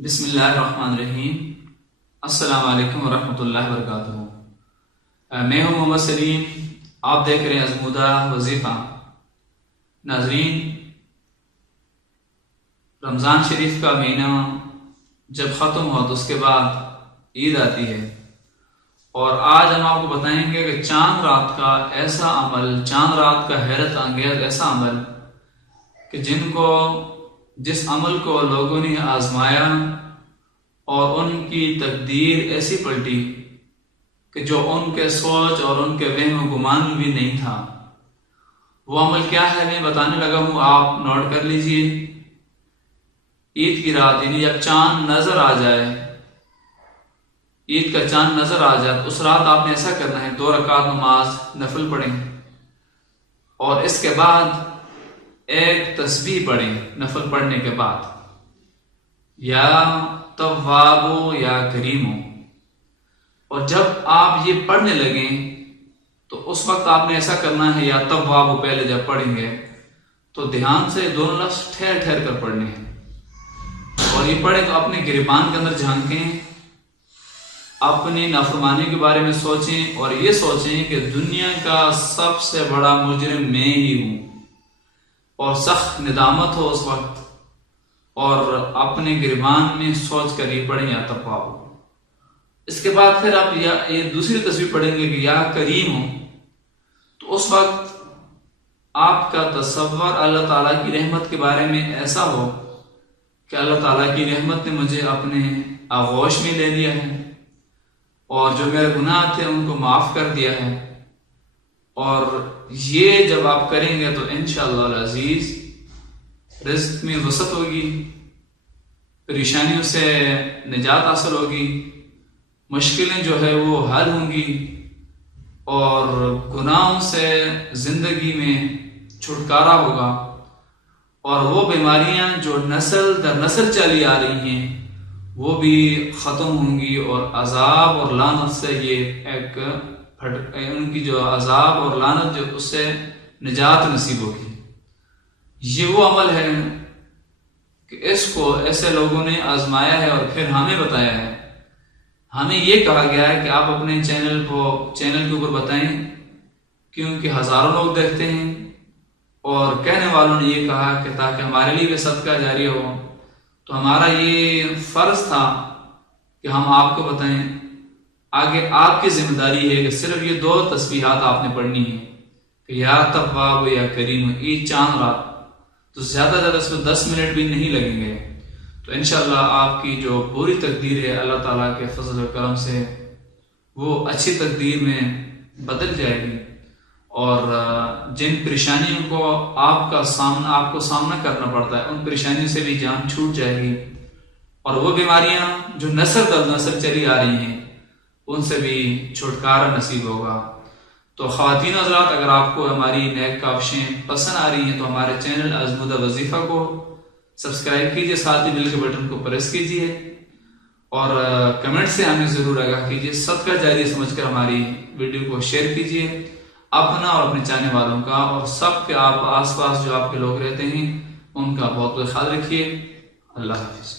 بسم اللہ الرحمن الرحیم۔ السلام علیکم ورحمۃ اللہ وبرکاتہ۔ میں ہوں محمد سلیم، آپ دیکھ رہے ہیں ازمودہ وظیفہ۔ ناظرین، رمضان شریف کا مہینہ جب ختم ہوا تو اس کے بعد عید آتی ہے، اور آج ہم آپ کو بتائیں گے کہ چاند رات کا ایسا عمل، چاند رات کا حیرت انگیز ایسا عمل کہ جس عمل کو لوگوں نے آزمایا اور ان کی تقدیر ایسی پلٹی کہ جو ان کے سوچ اور ان کے وہم و گمان بھی نہیں تھا۔ وہ عمل کیا ہے میں بتانے لگا ہوں، آپ نوٹ کر لیجئے۔ عید کی رات، یعنی جب چاند نظر آ جائے، عید کا چاند نظر آ جائے تو اس رات آپ نے ایسا کرنا ہے، 2 رکعت نماز نفل پڑھیں اور اس کے بعد ایک تسبیح پڑھیں نفل پڑھنے کے بعد، یا تواب یا کریم۔ اور جب آپ یہ پڑھنے لگیں تو اس وقت آپ نے ایسا کرنا ہے، یا تواب پہلے جب پڑھیں گے تو دھیان سے دونوں لفظ ٹھہر ٹھہر کر پڑھنے ہیں، اور یہ پڑھیں تو اپنے گریبان کے اندر جھانکیں، اپنی نافرمانی کے بارے میں سوچیں اور یہ سوچیں کہ دنیا کا سب سے بڑا مجرم میں ہی ہوں، اور سخت ندامت ہو اس وقت، اور اپنے گریبان میں سوچ کر یہ پڑھیں یا تواب۔ اس کے بعد پھر آپ یہ دوسری تصویر پڑھیں گے کہ یا کریم ہو، تو اس وقت آپ کا تصور اللہ تعالیٰ کی رحمت کے بارے میں ایسا ہو کہ اللہ تعالیٰ کی رحمت نے مجھے اپنے آغوش میں لے لیا ہے، اور جو میرے گناہ تھے ان کو معاف کر دیا ہے۔ اور یہ جب آپ کریں گے تو انشاءاللہ العزیز رزق میں وسعت ہوگی، پریشانیوں سے نجات حاصل ہوگی، مشکلیں جو ہے وہ حل ہوں گی، اور گناہوں سے زندگی میں چھٹکارا ہوگا، اور وہ بیماریاں جو نسل در نسل چلی آ رہی ہیں وہ بھی ختم ہوں گی، اور عذاب اور لعنت سے یہ ان کی جو عذاب اور لعنت جو اس سے نجات نصیب ہوگی۔ یہ وہ عمل ہے کہ اس کو ایسے لوگوں نے آزمایا ہے اور پھر ہمیں بتایا ہے۔ ہمیں یہ کہا گیا ہے کہ آپ اپنے چینل کے اوپر بتائیں، کیونکہ ہزاروں لوگ دیکھتے ہیں، اور کہنے والوں نے یہ کہا کہ تاکہ ہمارے لیے بھی صدقہ جاری ہو، تو ہمارا یہ فرض تھا کہ ہم آپ کو بتائیں۔ آگے آپ کی ذمہ داری ہے کہ صرف یہ 2 تسبیحات آپ نے پڑھنی ہے کہ یا تواب یا کریم، عید چاند رات، تو زیادہ اس میں 10 منٹ بھی نہیں لگیں گے، تو انشاءاللہ آپ کی جو پوری تقدیر ہے اللہ تعالیٰ کے فضل و کرم سے وہ اچھی تقدیر میں بدل جائے گی، اور جن پریشانیوں کو آپ کو سامنا کرنا پڑتا ہے ان پریشانیوں سے بھی جان چھوٹ جائے گی، اور وہ بیماریاں جو نسل در نسل چلی آ رہی ہیں ان سے بھی چھٹکارا نصیب ہوگا۔ تو خواتین حضرات، اگر آپ کو ہماری نیک کاوشیں پسند آ رہی ہیں تو ہمارے چینل ازمودہ وظیفہ کو سبسکرائب کیجئے، ساتھ ہی بل کے بٹن کو پریس کیجئے، اور کمنٹ سے ہمیں ضرور آگاہ کیجئے، صدقہ جاریہ سمجھ کر ہماری ویڈیو کو شیئر کیجئے، اپنا اور اپنے چاہنے والوں کا، اور سب کے آپ آس پاس جو آپ کے لوگ رہتے ہیں ان کا بہت خیال رکھیے۔ اللہ حافظ۔